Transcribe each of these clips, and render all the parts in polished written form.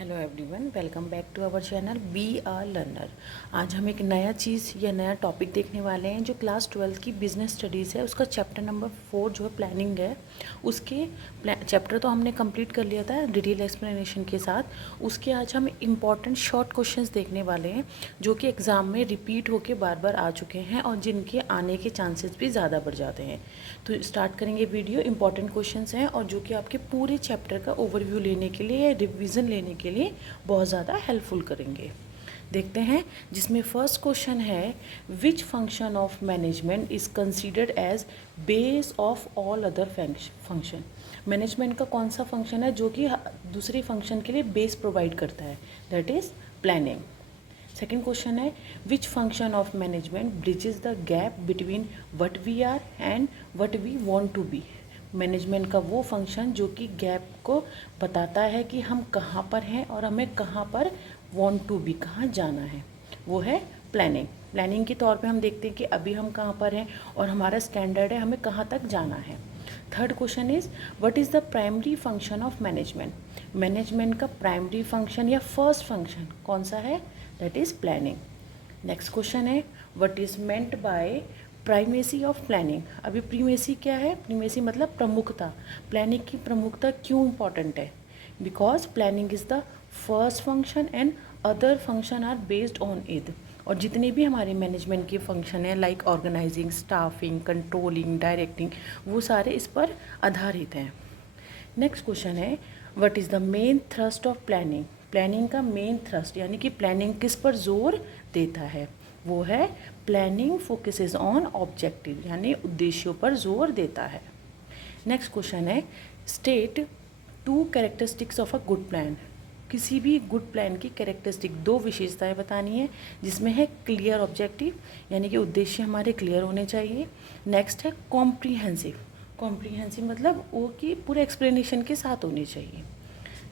Hello everyone, welcome back to our channel B R Learner. आज हम एक नया चीज़ या नया टॉपिक देखने वाले हैं जो क्लास 12 की बिजनेस स्टडीज़ है। उसका चैप्टर नंबर 4 जो है प्लानिंग है। उसके चैप्टर तो हमने कंप्लीट कर लिया था डिटेल एक्सप्लेनेशन के साथ। उसके आज हम इम्पॉर्टेंट शॉर्ट क्वेश्चंस देखने वाले हैं जो कि एग्ज़ाम में रिपीट होकर बार बार आ चुके हैं और जिनके आने के चांसेस भी ज़्यादा बढ़ जाते हैं। तो स्टार्ट करेंगे वीडियो। इंपॉर्टेंट क्वेश्चंस हैं और जो कि आपके पूरे चैप्टर का ओवरव्यू लेने के लिए या रिविज़न लेने के लिए बहुत ज़्यादा हेल्पफुल करेंगे। देखते हैं, जिसमें फर्स्ट क्वेश्चन है, which function of management is considered as base of all other function. Management का कौन सा फंक्शन है जो कि दूसरे फंक्शन के लिए बेस प्रोवाइड करता है, that is planning. Second question है, which function of management bridges the gap between what we are and what we want to be. Management का वो फंक्शन जो कि गैप को बताता है कि हम कहाँ पर हैं और हमें कहाँ पर वॉन्ट टू बी, कहाँ जाना है, वो है प्लानिंग। प्लानिंग के तौर पे हम देखते हैं कि अभी हम कहाँ पर हैं और हमारा स्टैंडर्ड है हमें कहाँ तक जाना है। Third question is, what is the primary function of management. Management का प्राइमरी फंक्शन या फर्स्ट फंक्शन कौन सा है, that is planning. Next question है, what is meant by primacy of planning. अभी प्रीमेसी क्या है, प्रीमेसी मतलब प्रमुखता। प्लानिंग की प्रमुखता क्यों इम्पॉर्टेंट है, because planning is the first function and other function are based on it. और जितने भी हमारे मैनेजमेंट के फंक्शन हैं like organising, staffing, controlling, directing, वो सारे इस पर आधारित हैं। नेक्स्ट क्वेश्चन है, what is the main thrust of planning. Planning का मेन थ्रस्ट यानी कि प्लानिंग किस पर जोर देता है, वो है प्लानिंग फोकसेस ऑन ऑब्जेक्टिव यानी उद्देश्यों पर जोर देता है। नेक्स्ट क्वेश्चन है, state 2 characteristics of a good plan. किसी भी गुड प्लान की कैरेक्टरिस्टिक 2 विशेषताएं बतानी है, जिसमें है क्लियर ऑब्जेक्टिव यानी कि उद्देश्य हमारे क्लियर होने चाहिए। नेक्स्ट है कॉम्प्रीहेंसिव। कॉम्प्रीहेंसिव मतलब वो कि पूरे एक्सप्लेनेशन के साथ होनी चाहिए।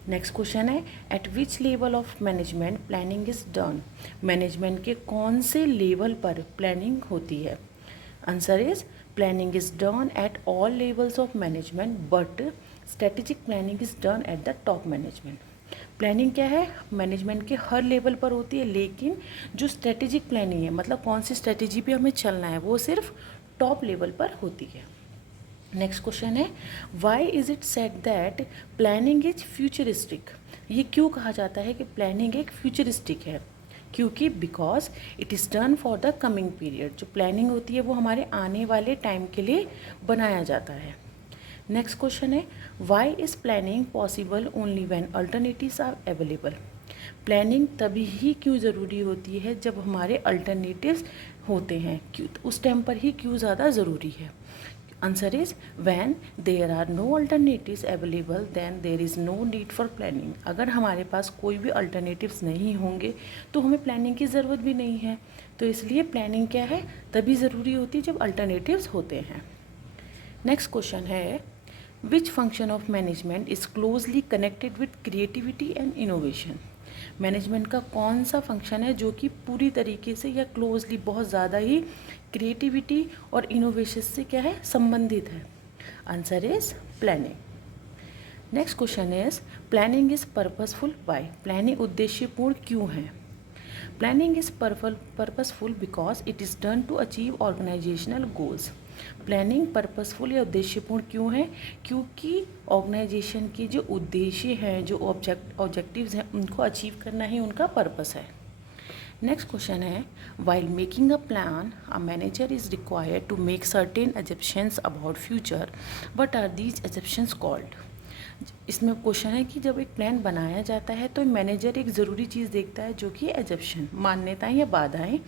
नेक्स्ट क्वेश्चन है, eight which level of management planning is done. Management के कौन से लेवल पर प्लानिंग होती है। Answer is planning is done at all levels of management but strategic planning is done at the top management. Planning क्या है, management के हर level पर होती है, लेकिन जो स्ट्रेटेजिक प्लानिंग है मतलब कौन सी स्ट्रेटेजी पे हमें चलना है, वो सिर्फ टॉप लेवल पर होती है। नेक्स्ट क्वेश्चन है, why is it said that planning is futuristic. ये क्यों कहा जाता है कि प्लानिंग एक फ्यूचरिस्टिक है, क्योंकि because it is done for the coming period. जो प्लानिंग होती है वो हमारे आने वाले टाइम के लिए बनाया जाता है। नेक्स्ट क्वेश्चन है, why is planning possible only when alternatives are available. Planning तभी ही क्यों ज़रूरी होती है जब हमारे अल्टरनेटिव्स होते हैं, क्यों उस टाइम पर ही क्यों ज़्यादा ज़रूरी है। Answer is when there are no alternatives available then there is no need for planning. अगर हमारे पास कोई भी अल्टरनेटिव्स नहीं होंगे तो हमें प्लानिंग की ज़रूरत भी नहीं है। तो इसलिए प्लानिंग क्या है, तभी ज़रूरी होती है जब अल्टरनेटिव्स होते हैं। नेक्स्ट क्वेश्चन है, which function of management is closely connected with creativity and innovation. Management का कौन सा फंक्शन है जो कि पूरी तरीके से या क्लोजली बहुत ज़्यादा ही क्रिएटिविटी और इनोवेशन से क्या है, संबंधित है। Answer is planning. Next question is, planning is purposeful why. Planning उद्देश्यपूर्ण क्यों है। Planning is purposeful because it is done to achieve organisational goals. Planning purposeful या उद्देश्यपूर्ण क्यों है, क्योंकि ऑर्गेनाइजेशन के जो उद्देश्य हैं, जो ऑब्जेक्टिव्स हैं, उनको अचीव करना ही उनका पर्पस है। नेक्स्ट क्वेश्चन है, while making a plan a manager is required to make certain assumptions about future, what are these assumptions called. इसमें क्वेश्चन है कि जब एक प्लान बनाया जाता है तो मैनेजर एक ज़रूरी चीज़ देखता है जो कि एजप्शन, मान्यताएं या बाधाएं,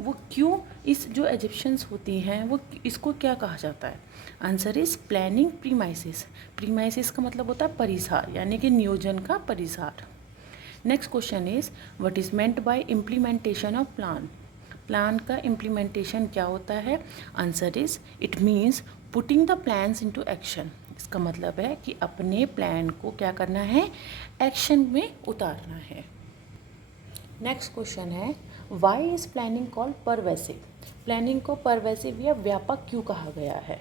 वो क्यों, इस जो एजप्शंस होती हैं वो इसको क्या कहा जाता है। Answer is planning premises. Premises का मतलब होता है परिसार यानी कि नियोजन का परिसार। Next question is, what is meant by implementation of plan. Plan का इम्प्लीमेंटेशन क्या होता है। Answer is it means putting the plans into action. इसका मतलब है कि अपने प्लान को क्या करना है, एक्शन में उतारना है। नेक्स्ट क्वेश्चन है, why is planning called pervasive. Planning को परवेसिव या व्यापक क्यों कहा गया है।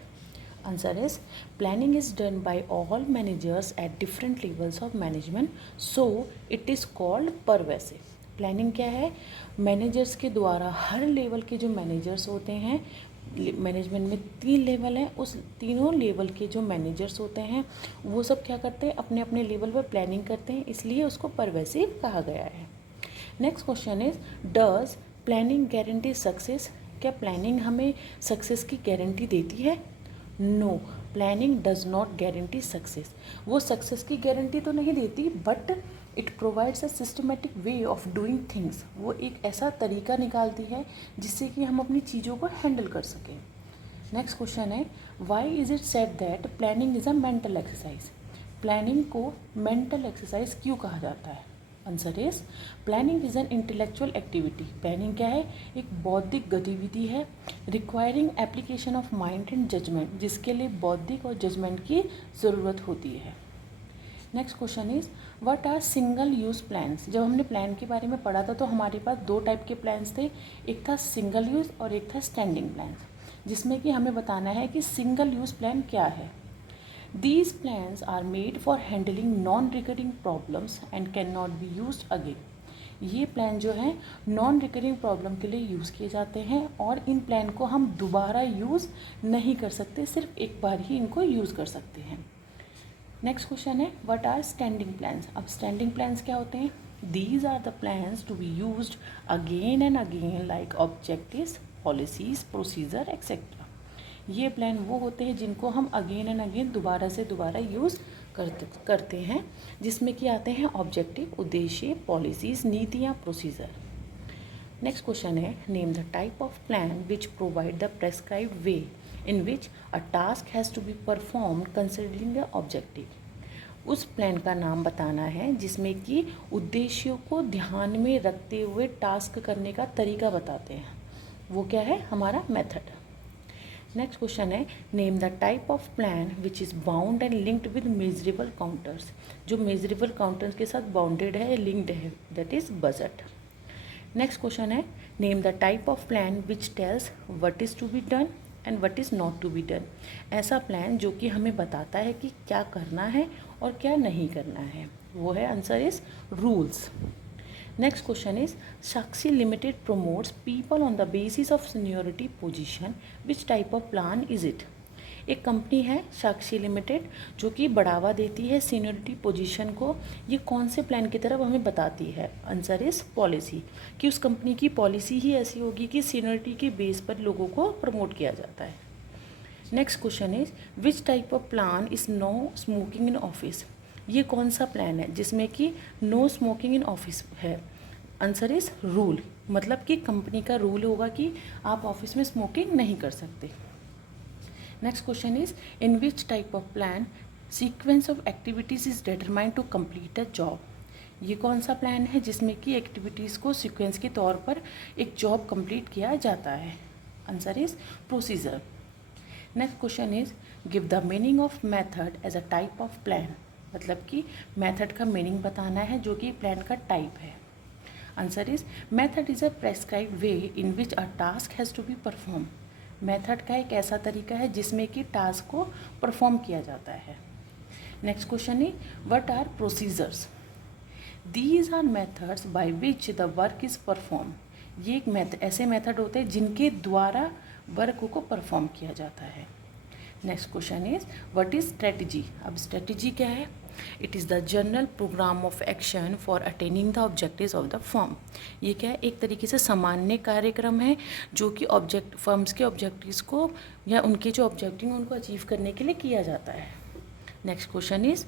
Answer is planning is done by all managers at different levels of management, so it is called pervasive. Planning क्या है? मैनेजर्स के द्वारा हर लेवल के जो मैनेजर्स होते हैं, मैनेजमेंट में 3 लेवल हैं, उस तीनों लेवल के जो मैनेजर्स होते हैं वो सब क्या करते हैं? अपने अपने लेवल पर प्लानिंग करते हैं, इसलिए उसको परवेसिव कहा गया है। Next question is does planning guarantee success? क्या प्लानिंग हमें सक्सेस की गारंटी देती है? No, planning does not guarantee success. वो सक्सेस की गारंटी तो नहीं देती, but it provides a systematic way of doing things. वो एक ऐसा तरीका निकालती है जिससे कि हम अपनी चीज़ों को हैंडल कर सकें। नेक्स्ट क्वेश्चन है why is it said that planning is a mental exercise? Planning को मेंटल एक्सरसाइज क्यों कहा जाता है? Answer is planning is an intellectual activity. Planning क्या है? एक बौद्धिक गतिविधि है, requiring application of mind and judgement, जिसके लिए बौद्धिक और जजमेंट की ज़रूरत होती है। Next question is what are single use plans? जब हमने प्लान के बारे में पढ़ा था तो हमारे पास 2 टाइप के प्लान्स थे, एक था सिंगल यूज़ और एक था स्टैंडिंग प्लान्स, जिसमें कि हमें बताना है कि सिंगल यूज़ प्लान क्या है। These plans are made for handling non-recurring problems and cannot be used again. ये प्लान जो है नॉन रिकरिंग प्रॉब्लम के लिए यूज़ किए जाते हैं और इन प्लान को हम दोबारा यूज़ नहीं कर सकते, सिर्फ एक बार ही इनको यूज़ कर सकते हैं। नेक्स्ट क्वेश्चन है व्हाट आर स्टैंडिंग प्लान्स? अब स्टैंडिंग प्लान्स क्या होते हैं? These are the plans to be used again and again like objectives, policies, procedure etcetera. ये प्लान वो होते हैं जिनको हम अगेन एंड अगेन दोबारा से दोबारा यूज़ करते हैं, जिसमें कि आते हैं ऑब्जेक्टिव, उद्देश्य, पॉलिसीज़, नीतियाँ, प्रोसीजर। नेक्स्ट क्वेश्चन है name the type of plan which provide the prescribed way in which a task has to be performed considering the objective. उस प्लान का नाम बताना है जिसमें कि उद्देश्यों को ध्यान में रखते हुए टास्क करने का तरीका बताते हैं। वो क्या है? हमारा मेथड। नेक्स्ट क्वेश्चन है name the type of plan which is bound and linked with measurable counters. जो मेजरेबल काउंटर्स के साथ बाउंडेड है, लिंक्ड है, that is budget. Next question है name the type of plan which tells what is to be done and what is not to be done. ऐसा plan जो कि हमें बताता है कि क्या करना है और क्या नहीं करना है, वो है answer is rules. Next question is Sakshi limited promotes people on the basis of seniority position, which type of plan is it? एक कंपनी है साक्षी लिमिटेड जो कि बढ़ावा देती है सीनियोरिटी पोजीशन को। ये कौन से प्लान की तरफ हमें बताती है? आंसर इज पॉलिसी, कि उस कंपनी की पॉलिसी ही ऐसी होगी कि सीनियोरिटी के बेस पर लोगों को प्रमोट किया जाता है। Next question is which type of plan is no smoking in office? ये कौन सा प्लान है जिसमें कि नो स्मोकिंग इन ऑफिस है? आंसर इज रूल, मतलब कि कंपनी का रूल होगा कि आप ऑफिस में स्मोकिंग नहीं कर सकते। Next question is in which type of plan sequence of activities is determined to complete a job? ये कौन सा प्लान है जिसमें कि एक्टिविटीज़ को सीक्वेंस के तौर पर एक जॉब कंप्लीट किया जाता है? Answer is procedure. Next question is give the meaning of method as a type of plan. मतलब कि मेथड का मीनिंग बताना है जो कि प्लान का टाइप है। Answer is method is a prescribe way in which a task has to be perform. Method का एक ऐसा तरीका है जिसमें कि टास्क को परफॉर्म किया जाता है। Next question is what are procedures? These are methods by which the work is perform. ये एक ऐसे मेथड होते हैं जिनके द्वारा वर्क को परफॉर्म किया जाता है। Next question is what is strategy? अब स्ट्रेटजी क्या है? It is the general programme of action for attaining the objectives of the firm. ये क्या है? एक तरीके से सामान्य कार्यक्रम है जो कि फर्म्स के ऑब्जेक्टिव्स को या उनके जो ऑब्जेक्टिव हैं उनको अचीव करने के लिए किया जाता है। Next question is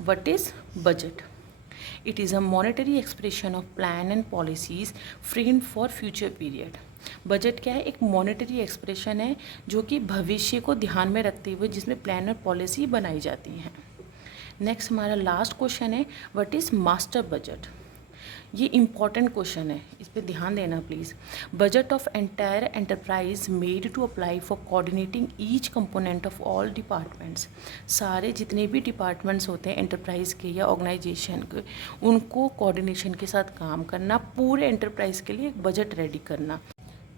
what is budget? It is a monetary expression of plan and policies framed for future period. Budget क्या है? एक मॉनेटरी एक्सप्रेशन है जो कि भविष्य को ध्यान में रखते हुए जिसमें प्लान और पॉलिसी बनाई जाती हैं। नेक्स्ट हमारा लास्ट क्वेश्चन है व्हाट इज़ मास्टर बजट? ये इम्पॉर्टेंट क्वेश्चन है, इस पर ध्यान देना please. Budget of entire enterprise made to apply for coordinating each component of all departments. सारे जितने भी डिपार्टमेंट्स होते हैं एंटरप्राइज के या ऑर्गेनाइजेशन के, उनको कोऑर्डिनेशन के साथ काम करना, पूरे एंटरप्राइज के लिए एक बजट रेडी करना।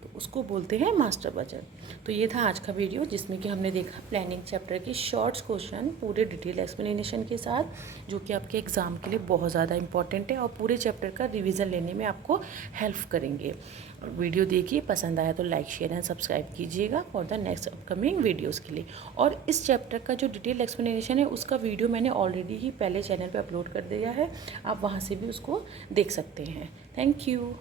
तो उसको बोलते हैं मास्टर बजट। तो ये था आज का वीडियो जिसमें कि हमने देखा प्लानिंग चैप्टर की शॉर्ट्स क्वेश्चन पूरे डिटेल एक्सप्लेनेशन के साथ, जो कि आपके एग्ज़ाम के लिए बहुत ज़्यादा इंपॉर्टेंट है और पूरे चैप्टर का रिवीजन लेने में आपको हेल्प करेंगे। और वीडियो देखिए, पसंद आया तो लाइक शेयर एंड सब्सक्राइब कीजिएगा for the next upcoming videos के लिए। और इस चैप्टर का जो डिटेल एक्सप्लेनेशन है उसका वीडियो मैंने ऑलरेडी ही पहले चैनल पर अपलोड कर दिया है, आप वहाँ से भी उसको देख सकते हैं। Thank you.